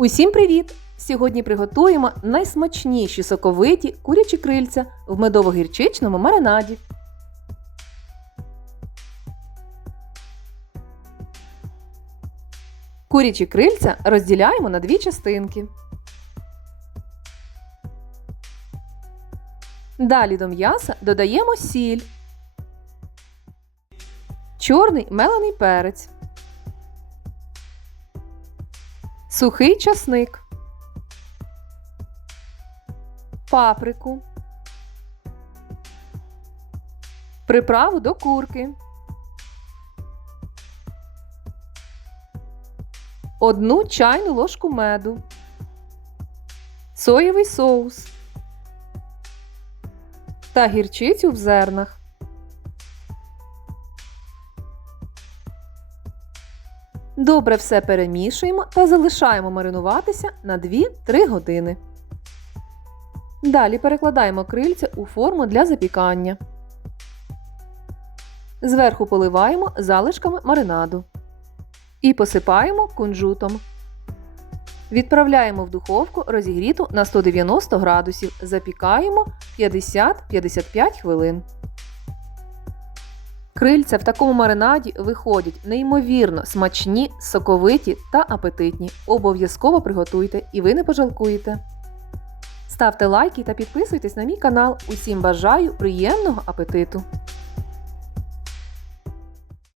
Усім привіт! Сьогодні приготуємо найсмачніші соковиті курячі крильця в медово-гірчичному маринаді. Курячі крильця розділяємо на дві частинки. Далі до м'яса додаємо сіль, чорний мелений перець, сухий часник, паприку, приправу до курки, одну чайну ложку меду, соєвий соус. Та гірчицю в зернах. Добре все перемішуємо та залишаємо маринуватися на 2-3 години. Далі перекладаємо крильця у форму для запікання. Зверху поливаємо залишками маринаду. І посипаємо кунжутом. Відправляємо в духовку розігріту на 190 градусів. Запікаємо 50-55 хвилин. Крильця в такому маринаді виходять неймовірно смачні, соковиті та апетитні. Обов'язково приготуйте і ви не пожалкуєте. Ставте лайки та підписуйтесь на мій канал. Усім бажаю приємного апетиту!